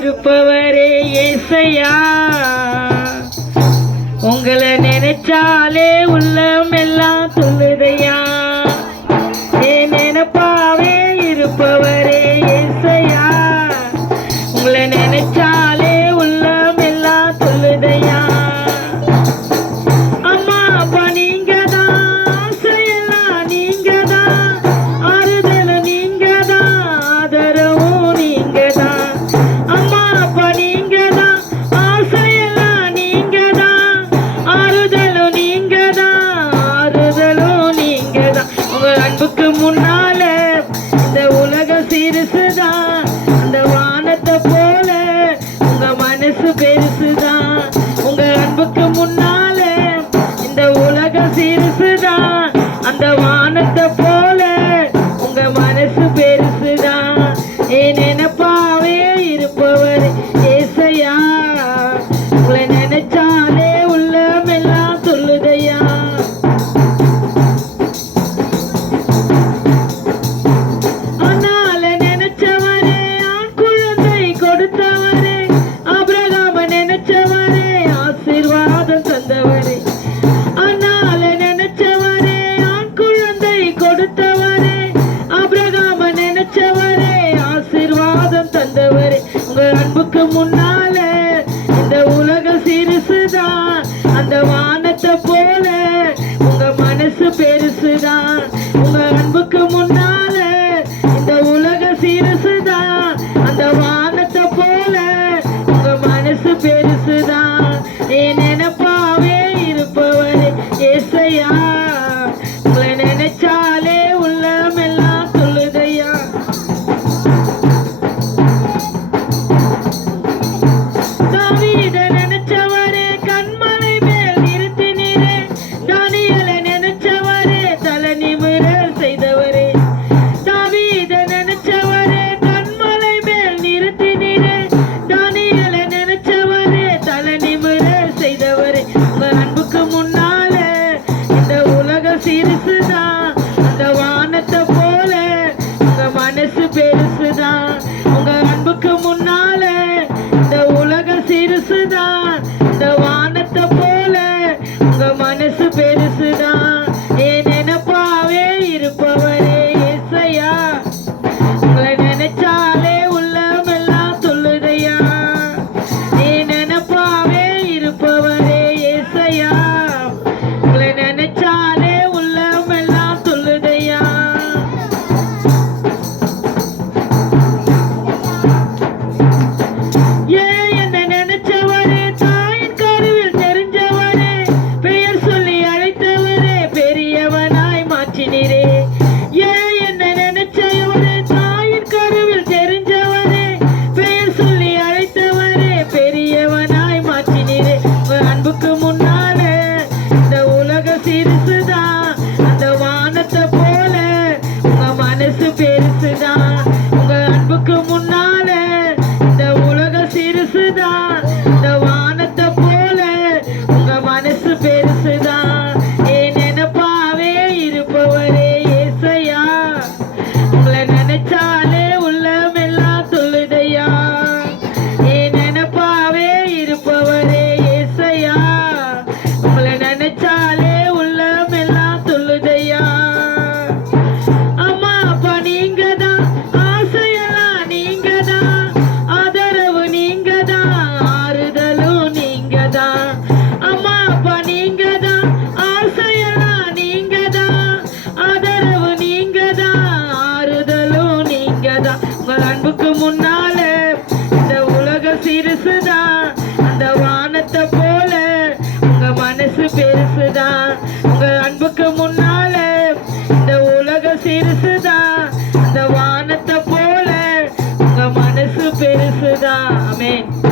இருப்பவரே இசையா உங்களை நினைச்சாலே உள்ளம் எல்லாம் துள்ளு பெருசுதான் அந்த வானத்தை போல உங்க மனசு பெருசுதான் உங்க அன்புக்கு முன்னால இந்த உலகம் சிறுசுதான் அந்த வானத்தை போல உங்க மனசு பெருசுதான் ஏன் நினைப்பா பெருசுதான். உங்க அன்புக்கு முன்னால இந்த உலக சிறுசுதான். அந்த வானத்தை போல உங்க மனசு பெருசுதான். நீ நினைப்பாவே இருப்பவர் எசையா that the one இந்த உலக சிறுசுதான் இந்த வானத்தை போல உங்க மனசு பெருசுதா. அமேன்